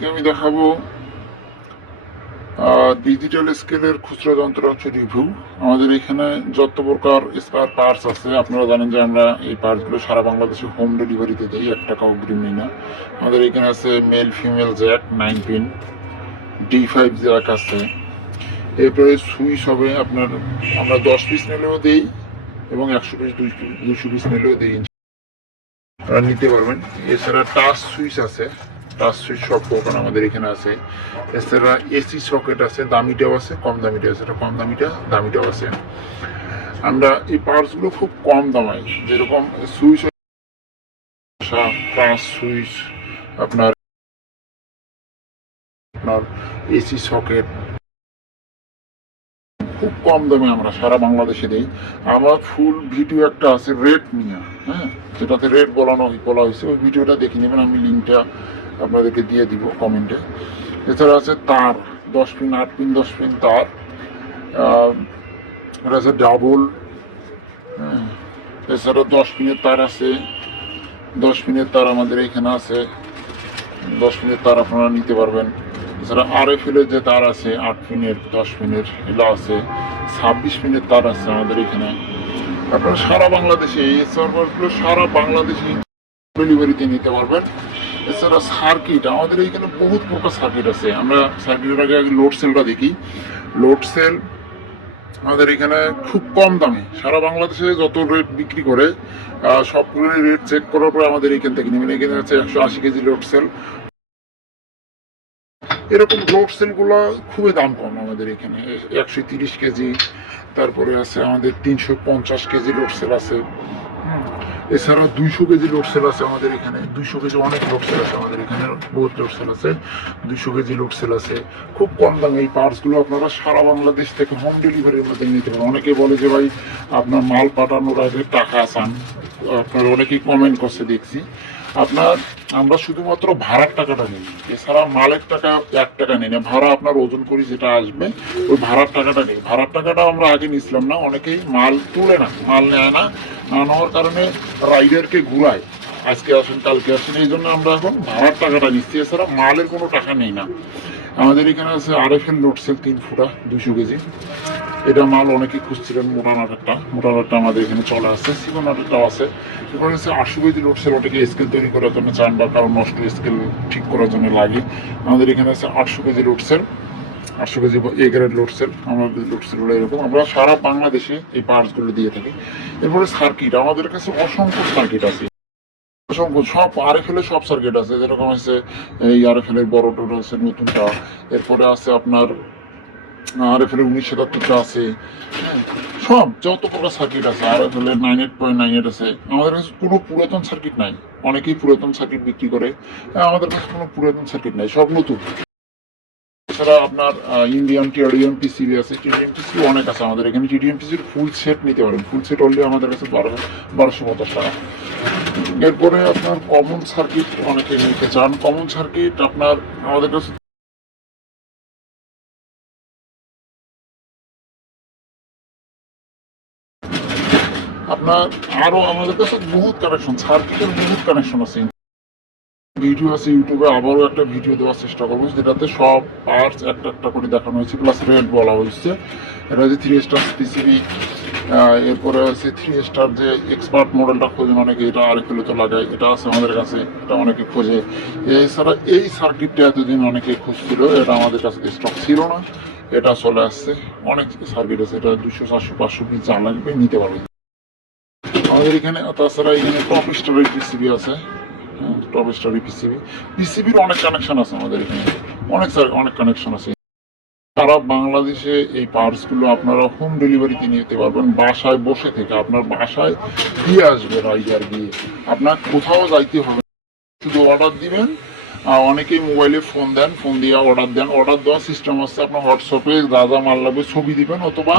আজকে আমি দেখাবো ডিজিটাল স্কেলের খুচরা যন্ত্র হচ্ছে রিভিউ। আমাদের এখানে যত প্রকার স্পেয়ার পার্টস আছে আপনারা জানেন যে আমরা এই পার্টসগুলো সারা বাংলাদেশে হোম ডেলিভারিতে দিই, 1 টাকা অগ্রিম নিই না। আমাদের এখানে আছে male female Jack 9 pin, D5 Jack আছে, এরপরে সুইচ হবে আপনার আমরা 10 পিস নিলেও দিই এবং 100 পিস 200 পিস নিলেও দিই, আপনারা নিতে পারবেন। এছাড়া টাচ সুইচ আছে, টাচ সুইচ সব প্রকার আমাদের এখানে আছে। এছাড়া এসি সকেট আছে, দামিটাও আছে কম দামিটাও আছে, কম দামিটাও আছে। আমরা এই পার্টসগুলো খুব কম দামাই, যেরকম সুইচ টাচ সুইচ আপনার আপনার এসি সকেট খুব কম দামে আমরা সারা বাংলাদেশে দিই। আমার ফুল ভিডিও একটা আছে রেট নিয়ে, হ্যাঁ, যেটাতে রেট বলা হয়েছে, ওই ভিডিওটা দেখে নেবেন, আমি লিঙ্কটা আপনাদেরকে দিয়ে দিব কমেন্টে। এছাড়া আছে তার 10 পিন 8 পিন 10 পিন তার, এটা আছে ডাবল। এছাড়া 10 পিনের তার আছে, 10 পিনের তার আমাদের এখানে আছে, 10 পিনের তার আপনারা নিতে পারবেন। এছাড়া RFL এর যে তার আছে 8 পিনের 10 পিনের এগুলো আছে, 26 পিনের তার আছে আমাদের এখানে। আপনারা সারা বাংলাদেশে এই সার্ভারগুলো সারা বাংলাদেশে ডেলিভারিতে নিতে পারবেন। এছাড়া সার্কিট আমাদের এইখানে বহুত প্রকার সার্কিট আছে। আমরা সার্কিটের আগে লোড সেলটা দেখি। লোড সেল আমাদের এখানে খুব কম দামে সারা বাংলাদেশে যত রেট বিক্রি করে সবগুলো রেট চেক করার পর আমাদের এখান থেকে নেবেন। এখানে আছে 180 কেজি লোড সেল, এরকম লোড সেলগুলো খুবই দাম কম আমাদের এখানে। 130 কেজি, তারপরে আছে আমাদের 350 কেজি লোড সেল আছে। এছাড়া 200 কেজি লোড সেল আছে আমাদের এখানে, 200 কেজি অনেক লোড সেল আছে আমাদের এখানে, বহুত লোড সেল আছে, 200 কেজি লোড সেল আছে। খুব কম দামে এই পার্টসগুলো আপনারা সারা বাংলাদেশ থেকে হোম ডেলিভারির মধ্যে নিতে পারেন। অনেকে বলে যে ভাই আপনার মাল পাঠানোর আগে টাকা আসান, আপনারা অনেকেই কমেন্ট করছে দেখছি। আমরা শুধুমাত্র ভাড়ার টাকাটা নিই, এছাড়া মালের টাকা 1 টাকা নিই না। ভাড়া আপনার ওজন করি যেটা আসবে ওই ভাড়ার টাকাটা নেই। ভাড়ার টাকাটা আমরা আগে নিছিলাম না, অনেকেই মাল তুলে না, মাল নেয় না, না নেওয়ার কারণে রাইডারকে ঘুরায়, আজকে আসেন কালকে আসেন, এই জন্য আমরা এখন ভাড়ার টাকাটা নিচ্ছি। এছাড়া মালের কোনো টাকা নেই না। আমাদের এখানে আছে RFL লোড সেল 3 ফুটা 200 কেজি, এটা মাল অনেকে খুঁজছিলেন। মোটা নাটটা আমাদের এখানে চলে আসছে, সিগন নাটটাও আছে। এবার হচ্ছে 800 কেজি লোড সেল, ওটাকে স্কেল তৈরি করার জন্য চান বা কারণ নষ্ট স্কেল ঠিক করার জন্য লাগে। আমাদের এখানে আছে 800 KG load cell, 800 KG A grade load cell. আমাদের লোড সেলগুলো এরকম, আমরা সারা বাংলাদেশে এই পার্টসগুলো দিয়ে থাকি। এরপরে সার্কিট আমাদের কাছে অসংখ্য সার্কিট আছে, অসংখ্য সব RFL এর সব সার্কিট আছে। যেরকম আছে এই RFL এর বড় টোটা আছে নতুনটা, এরপরে আছে আপনার RFL 1977টা আছে, সব যত প্রকার সার্কিট আছে। RFL এর 98.98 আছে। আমাদের কাছে কোনো পুরাতন সার্কিট নাই, অনেকেই পুরাতন সার্কিট বিক্রি করে, আমাদের কাছে কোনো পুরাতন সার্কিট নাই, সব নতুন। এছাড়া আপনার ইন্ডিয়ান TDM PCB আছে, TDM PCB অনেক আছে আমাদের এখানে। TDM PCB ফুল সেট নিতে পারেন, ফুল সেট হলে আমাদের কাছে 1250 টাকা। এরপরে আপনার কমন সার্কিট অনেকে নিতে চান, কমন সার্কিট আপনার আমাদের কাছে আপনার আরো আমাদের কাছে বহুত কানেকশন, সার্কিটের বহুত কানেকশন আছে। ভিডিও আছে ইউটিউবে, আবারও একটা ভিডিও দেওয়ার চেষ্টা করবো যেটাতে সব পার্টস একটা একটা করে দেখানো হয়েছে, প্লাস রেট বলা হয়েছে। এটা হচ্ছে 3 স্টার PCB। এরপরে আছে 3 স্টার যে এক্সপার্ট মডেলটা খোঁজেন অনেকে, এটা RFL তো লাগায়, এটা আছে আমাদের কাছে, এটা অনেকে খোঁজে। এছাড়া এই সার্কিটটা এতদিন অনেকে খুঁজছিল, এটা আমাদের কাছে স্টক ছিল না, এটা চলে আসছে। অনেক সার্কিট আছে, এটা 200 400 500 পিস যা লাগবে নিতে পারবে আমাদের এখানে। তাছাড়া এখানে টপ স্টারের PCB আছে, টপ স্টারের PCBর অনেক কানেকশন আছে আমাদের এখানে, অনেক কানেকশন আছে। সারা বাংলাদেশে এই পার্টসগুলো আপনারা হোম ডেলিভারিতে নিতে পারবেন, বাসায় বসে থেকে আপনার বাসায় দিয়ে আসবে রাইডার দিয়ে, আপনার কোথাও যাইতে হবে, শুধু অর্ডার দিবেন। অনেকেই মোবাইলে ফোন দেন, ফোন দিয়ে অর্ডার দেন। অর্ডার দেওয়ার সিস্টেম আছে, আপনার হোয়াটসঅ্যাপে যা যা মাল লাগবে ছবি দিবেন, অথবা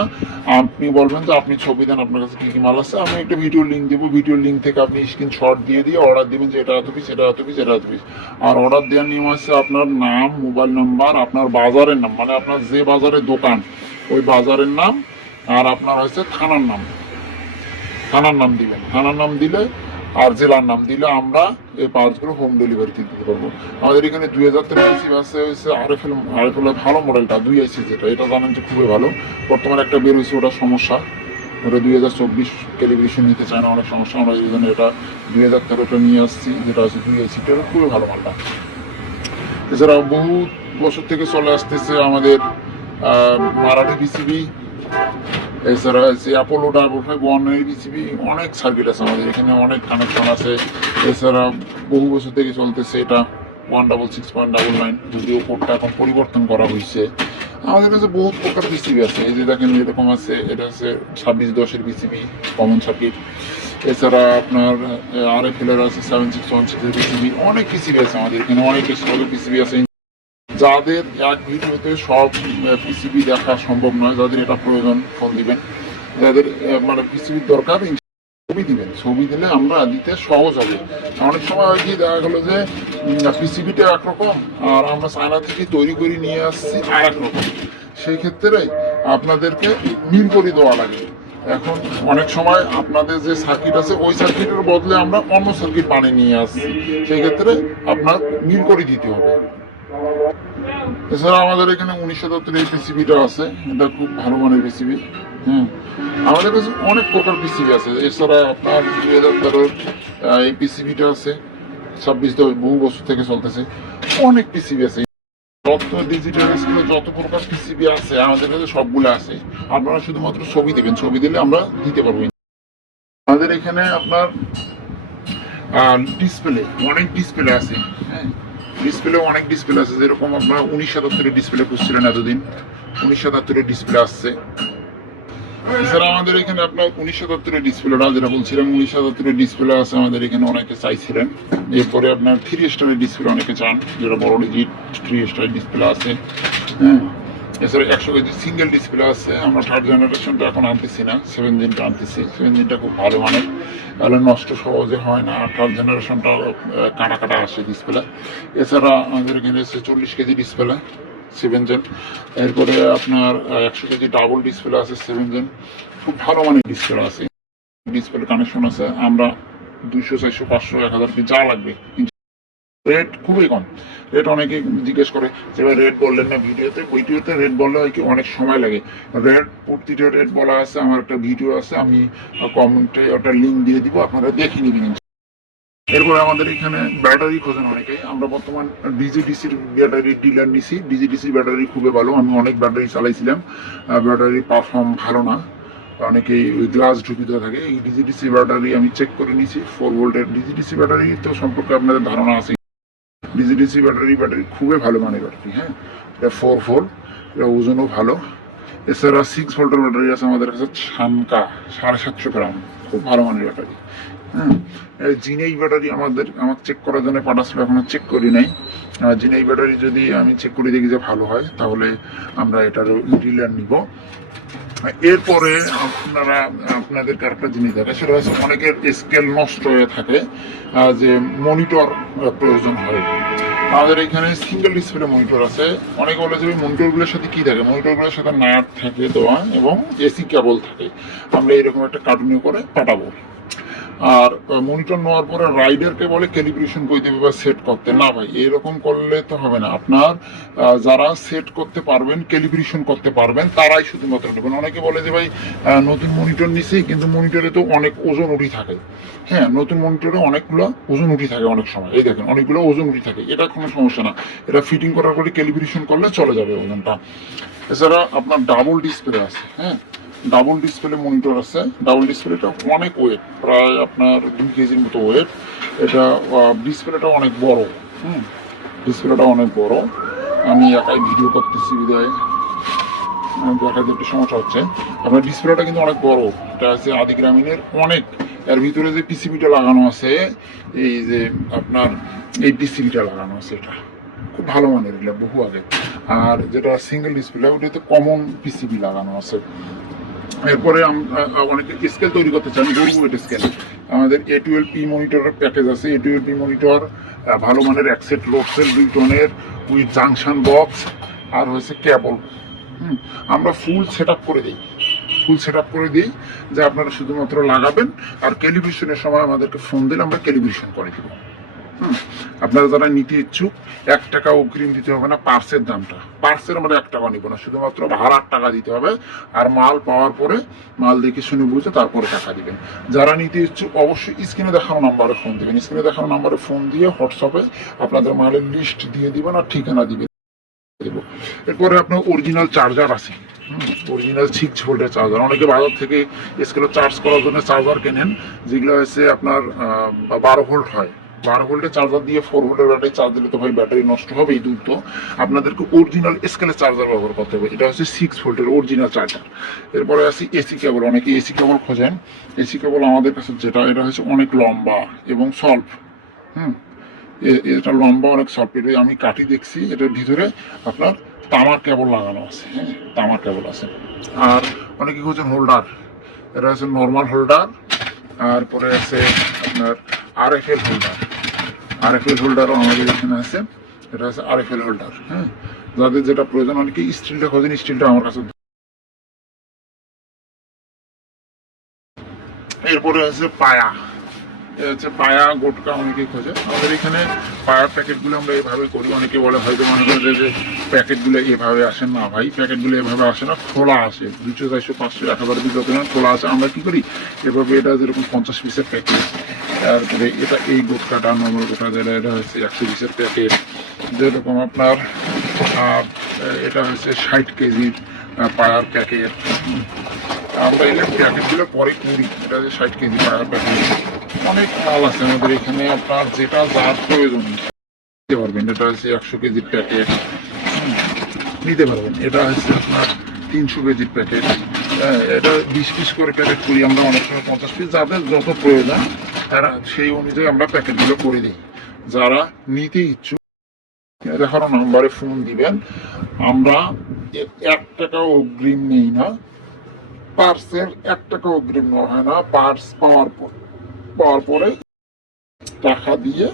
আপনি বলবেন যে আপনি ছবি দেন আপনার কাছে কী কী মাল আছে, আমি একটা ভিডিও লিঙ্ক দেবো, ভিডিও লিঙ্ক থেকে আপনি স্ক্রিনশট দিয়ে অর্ডার দিবেন যে এটা এত পিস, এটা এত পিস, এটা এত পিস। আর অর্ডার দেওয়ার নিয়ম আছে আপনার নাম, মোবাইল নাম্বার, আপনার বাজারের নাম, মানে আপনার যে বাজারের দোকান ওই বাজারের নাম, আর আপনার হচ্ছে থানার নাম দিবেন। থানার নাম দিলে আর জেলার নাম দিলে আমরা এই পার্টসগুলো হোম ডেলিভারিতে দিতে পারবো। আমাদের এখানে 2000 টাকা পিসি আছে হচ্ছে আরএফএল ভালো মডেলটা 2IC যেটা, এটা জানেন যে খুবই ভালো। বর্তমানে একটা বের হয়েছে, ওটা সমস্যা, ওটা 2024 ক্যালিব্রেশন নিতে চায় না, অনেক সমস্যা। আমরা এই জন্য এটা 2013টা নিয়ে আসছি, যেটা হচ্ছে 2IC, এটা খুবই ভালো মালটা। এছাড়াও বহু বছর থেকে চলে আসতেছে আমাদের মারাঠি পিসিবি, এছাড়া হচ্ছে অ্যাপোলো 551 পিসিবি, অনেক সার্কিট আছে আমাদের এখানে, অনেক কানেকশন আছে। এছাড়া বহু বছর থেকে চলতেছে এটা 166.99, যদিও কোডটা এখন পরিবর্তন করা হয়েছে। আমাদের কাছে বহুত প্রকার পিসিবি আছে, এই যে দেখেন এরকম আছে, এটা হচ্ছে 2610-এর পিসিবি কমন সার্কিট। এছাড়া আপনার আরএফএল আছে 7616-এর পিসিবি, অনেক পিসিবি আছে আমাদের এখানে, অনেক স্টকের পিসিবি আছে। যাদের এক ভিডিওতে সব পিসিবি দেখা সম্ভব নয়, যাদের এটা প্রয়োজন ফোন দিবেন, যাদের মানে পিসিবির দরকার ছবি দিবেন, ছবি দিলে আমরা দিতে সহজ হবে। অনেক সময় হয় কি, দেখা গেলো যে পিসিবিটা একরকম আর আমরা চায়না থেকে তৈরি করে নিয়ে আসছি আর একরকম, সেই ক্ষেত্রে আপনাদেরকে মিল করে দেওয়া লাগে। এখন অনেক সময় আপনাদের যে সার্কিট আছে ওই সার্কিটের বদলে আমরা অন্য সার্কিট বানিয়ে নিয়ে আসছি, সেই ক্ষেত্রে আপনার মিল করে দিতে হবে। এছাড়া আমাদের এখানে 1977 এই পিসিবিটা আছে, এটা খুব ভালো মানের পিসিবি। আমাদের কাছে অনেক প্রকার পিসিবি আছে। এছাড়া আপনার 2013 এই পিসিবিটা আছে 2610, বহু বছর থেকে চলতেছে, অনেক পিসিবি আছে। যত ডিজিটাল স্কুলে যত প্রকার পিসিবি আছে আমাদের কাছে সবগুলো আছে। আপনারা শুধুমাত্র ছবি দেবেন, ছবি দিলে আমরা দিতে পারবো। আমাদের এখানে আপনার ডিসপ্লে, অনেক ডিসপ্লে আছে। হ্যাঁ, ডিসপ্লে অনেক ডিসপ্লে আছে, যেরকম আপনার 1977-এর ডিসপ্লে খুঁজছিলেন এতদিন, 1977-এর ডিসপ্লে আসছে। এছাড়া আমাদের এখানে আপনার 1977-এর ডিসপ্লেটা যেটা বলছিলাম, 1977-এর ডিসপ্লে আছে আমাদের এখানে, অনেকে চাইছিলেন। এরপরে আপনার 3 স্টারের ডিসপ্লে অনেকে চান, যেটা বড় ডিজিট 3 স্টারের ডিসপ্লে আছে। হ্যাঁ, এছাড়া 100 কেজি সিঙ্গেল ডিসপ্লে আছে। আমরা 3rd জেনারেশনটা এখন আনতেছি না, 7 জিনটা আনতেছি। 7 জিনটা খুব ভালো মানের, তাহলে নষ্ট সহজে হয় না। 3rd জেনারেশনটা কাটা কাটা আসে ডিসপ্লে। এছাড়া আমাদের এখানে 40 কেজি ডিসপ্লে 7 জেন। এরপরে আপনার 100 কেজি ডাবল ডিসপ্লে আছে 7 জেন, খুব ভালো মানের ডিসপ্লে আছে। ডিসপ্লে কানেকশন আছে, আমরা 200, 400, 500, 1000 পিস যা লাগবে। রেট খুবই কম। রেট অনেকে জিজ্ঞেস করে যে ভাই রেট বললেন না ভিডিওতে, ভিডিওতে রেট বললে হয় কি অনেক সময় লাগে। রেট প্রতিটা রেট বলা আছে, আমার একটা ভিডিও আছে, আমি কমেন্টে ওটা লিঙ্ক দিয়ে দিব, আপনারা দেখে নিবেন। এরপরে আমাদের এখানে ব্যাটারি খোঁজেন অনেকে, আমরা বর্তমান ডিজিডিসির ব্যাটারি ডিলার নিছি। ডিজিডিসির ব্যাটারি খুবই ভালো, আমি অনেক ব্যাটারি চালাইছিলাম, ব্যাটারি পারফর্ম ভালো না, অনেকেই ওই গ্লাস ঢুকিতে থাকে। এই ডিজিডিসি ব্যাটারি আমি চেক করে নিছি, 4 ভোল্টের ডিজিডিসি ব্যাটারি তো সম্পর্কে আপনাদের ধারণা আছে। ডিজিডিসি ব্যাটারি খুবই ভালো মানের ব্যাটারি। হ্যাঁ, এটা 4 ভোল্ট, এটা ওজনও ভালো। এছাড়া 6 ভোল্টের ব্যাটারি আছে আমাদের কাছে, ছানকা 750 গ্রাম, খুব ভালো মানের ব্যাটারি। হ্যাঁ, জিনেই ব্যাটারি আমাকে চেক করার জন্য পাঠাচ্ছিল, এখনো চেক করি নাই। জিনেই ব্যাটারি যদি আমি চেক করে দেখি যে ভালো হয়, তাহলে আমরা এটার ডিলার নিব। এরপরে আপনাদেরকে একটা জিনিস দেখে, সেটা হচ্ছে অনেকের স্কেল নষ্ট হয়ে থাকে, যে মনিটর প্রয়োজন হয়। আমাদের এখানে সিঙ্গেল ডিসপ্লে মনিটর আছে। অনেকে বলে যে মনিটরগুলোর সাথে কি থাকে, মনিটরগুলোর সাথে নাট থাকে দেওয়া এবং এসি কেবল থাকে। আমরা এরকম একটা কার্টুনে করে পাঠাবো। আর মনিটর নেওয়ার পরে রাইডারকে বলে ক্যালিব্রেশন করে দেবে বা সেট করতে। না ভাই, এরকম করলে তো হবে না। আপনার যারা সেট করতে পারবেন, ক্যালিব্রেশন করতে পারবেন, তারাই শুধুমাত্র নেবেন। অনেকে বলে যে ভাই নতুন মনিটর নিছি, কিন্তু মনিটরে তো অনেক ওজন উঠি থাকে। হ্যাঁ, নতুন মনিটরে অনেকগুলো ওজন উঠি থাকে অনেক সময়, এই দেখেন অনেকগুলো ওজন উঠি থাকে, এটা কোনো সমস্যা না। এটা ফিটিং করার পরে ক্যালিব্রেশন করলে চলে যাবে ওজনটা। এছাড়া আপনার ডাবল ডিসপ্লে আছে। হ্যাঁ, ডাবল ডিসপ্লে মনিটর আছে। ডাবল ডিসপ্লেটা অনেক ওয়েট, প্রায় আপনার 2 কেজির মতো ওয়েট। এটা ডিসপ্লেটা অনেক বড়। ডিসপ্লেটা অনেক বড়, আমি একাই ভিডিও করতেছি বিদায় দেখাতে একটু সমস্যা হচ্ছে। আপনার ডিসপ্লেটা কিন্তু অনেক বড়, এটা আছে আদি গ্রামীণের অনেক। এর ভিতরে যে পিসিবিটা লাগানো আছে, এই যে আপনার এই পিসিবিটা লাগানো আছে, এটা খুব ভালো মানের, এগুলো বহু আগে। আর যেটা সিঙ্গেল ডিসপ্লে, ওটাতে কমন পিসিবি লাগানো আছে। এরপরে অনেকে স্কেল তৈরি করতে চান, গরু ওয়েট স্কেল। আমাদের A12P মনিটরের প্যাকেজ আছে। A12P মনিটর ভালো মানের, 1 সেট লোড সেল 2 টনের উইথ জাংশন বক্স আর হয়েছে কেবল। আমরা ফুল সেট আপ করে দিই। ফুল সেট আপ করে দিই, যে আপনারা শুধুমাত্র লাগাবেন আর ক্যালিব্রেশনের সময় আমাদেরকে ফোন দিলে আমরা ক্যালিব্রেশন করে দিব। আপনারা যারা নিতে ইচ্ছুক 1 টাকা অগ্রিম দিতে হবে না। পার্সের দামটা, পার্সের আমরা 1 টাকা নিব না, শুধুমাত্র ভাড়ার টাকা দিতে হবে। আর মাল পাওয়ার পরে মাল দেখে শুনে বুঝে তারপরে টাকা দিবেন। যারা নিতে ইচ্ছুক অবশ্যই স্ক্রিনে দেখানো নাম্বারে ফোন দিবেন। স্ক্রিনে দেখানো নাম্বারে ফোন দিয়ে হোয়াটসঅ্যাপে আপনাদের মালের লিস্ট দিয়ে দিবেন আর ঠিকানা দিবেন। এরপরে আপনার অরিজিনাল চার্জার আছে, অরিজিনাল 6 ভোল্টের চার্জার। অনেকে বাজার থেকে স্কেলে চার্জ করার জন্য চার্জার কেনেন, যেগুলো হচ্ছে আপনার 12 ভোল্ট হয়। 12 ভোল্টের চার্জার দিয়ে 4 ভোল্টের ব্যাটারি চার্জ দিলে তো ভাই ব্যাটারি নষ্ট হবে এই দ্রুত। আপনাদেরকে অরিজিনাল স্কেলের চার্জার ব্যবহার করতে হবে। এটা হচ্ছে 6 ভোল্টের অরিজিনাল চার্জার। এরপরে আছে এসি কেবল। অনেকে এসি কেবল খোঁজেন। এসি কেবল আমাদের কাছে যেটা, এটা হচ্ছে অনেক লম্বা এবং সল্ভ। এটা লম্বা অনেক সল্ভ। এটা আমি কাটি দেখছি, এটার ভিতরে আপনার তামার কেবল লাগানো আছে। হ্যাঁ, তামার কেবল আছে। আর অনেকে খোঁজেন হোল্ডার। এটা হচ্ছে নর্মাল হোল্ডার। আর পরে আছে আপনার RFL হোল্ডার। RFL হোল্ডারও আমাদের এখানে আছে। এটা হচ্ছে RFL হোল্ডার। হ্যাঁ, যাদের যেটা প্রয়োজন। অনেকে স্টিলটা খোঁজেন, স্টিলটা আমার কাছে। এরপরে আছে পায়া। হচ্ছে পায়া গোটকা অনেকে খোঁজে। আমাদের এখানে পায়ার প্যাকেটগুলো আমরা এভাবে করি। অনেকে বলে হয়তো মনে করে যে প্যাকেটগুলো এভাবে আসে না। ভাই, প্যাকেটগুলো এভাবে আসে না, খোলা আসে। 200, 400, 500, 1000 পিস যত খোলা আসে। আমরা কি করি এভাবে, এটা যেরকম 50 পিসের প্যাকেট। তারপরে এটা এই গোটকাটা নর্মাল গোটা, যেটা এটা হচ্ছে 100 পিসের প্যাকেট। যেরকম আপনার এটা হচ্ছে 60 কেজির পায়ার প্যাকেট। আমরা এই প্যাকেটগুলো পরে করি। এটা হচ্ছে 60 কেজি পায়ার প্যাকেট। অনেক মাল আছে আমাদের এখানে, আপনার যেটা যার প্রয়োজন নিতে পারবেন। এটা হচ্ছে 100 কেজির প্যাকেট নিতে পারবেন। এটা হচ্ছে আপনার 300 কেজির প্যাকেট। এটা 20 পিস করে প্যাকেট করি আমরা, অনেক সময় 50 পিস। যাদের যত প্রয়োজন তারা সেই অনুযায়ী আমরা প্যাকেটগুলো করে দিই। যারা নিতে ইচ্ছুক দেখানো নাম্বারে ফোন দিবেন। আমরা 1 টাকা অগ্রিম নেই না। পার্সেল 1 টাকা অগ্রিম নেওয়া হয় না। পার্স পাওয়ার পরে টাকা দিয়ে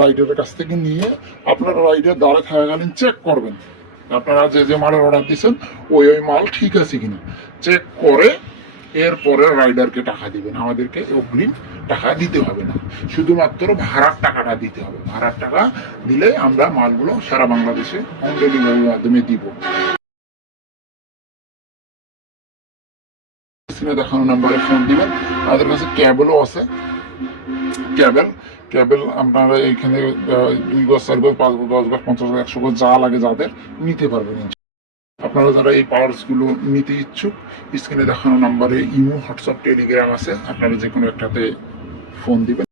রাইডারের কাছ থেকে নিয়ে আপনারা রাইডার দ্বারা থাকাকালীন চেক করবেন আপনারা যে মালের অর্ডার দিচ্ছেন ওই মাল ঠিক আছে কিনা চেক করে এরপরে রাইডারকে টাকা দিবেন। আমাদেরকে অগ্রিম টাকা দিতে হবে না, শুধুমাত্র ভাড়ার টাকাটা দিতে হবে। ভাড়ার টাকা দিলে আমরা মালগুলো সারা বাংলাদেশে হোম ডেলিভারির মাধ্যমে দিব। দেখানো নাম্বারে ফোন দিবেন। আমাদের কাছে ক্যাবেলও আছে। ক্যাবেল আপনারা এখানে 2 গজ, 4 গজ, 5 গজ, 10 গজ, 50 গজ, 100 গজ যা লাগে যাদের নিতে পারবেন। আপনারা যারা এই পাওয়ারসগুলো নিতে ইচ্ছুক স্ক্রিনে দেখানো নাম্বারে ইমো, হোয়াটসঅ্যাপ, টেলিগ্রাম আছে। আপনারা যে কোনো একটাতে ফোন দিবেন।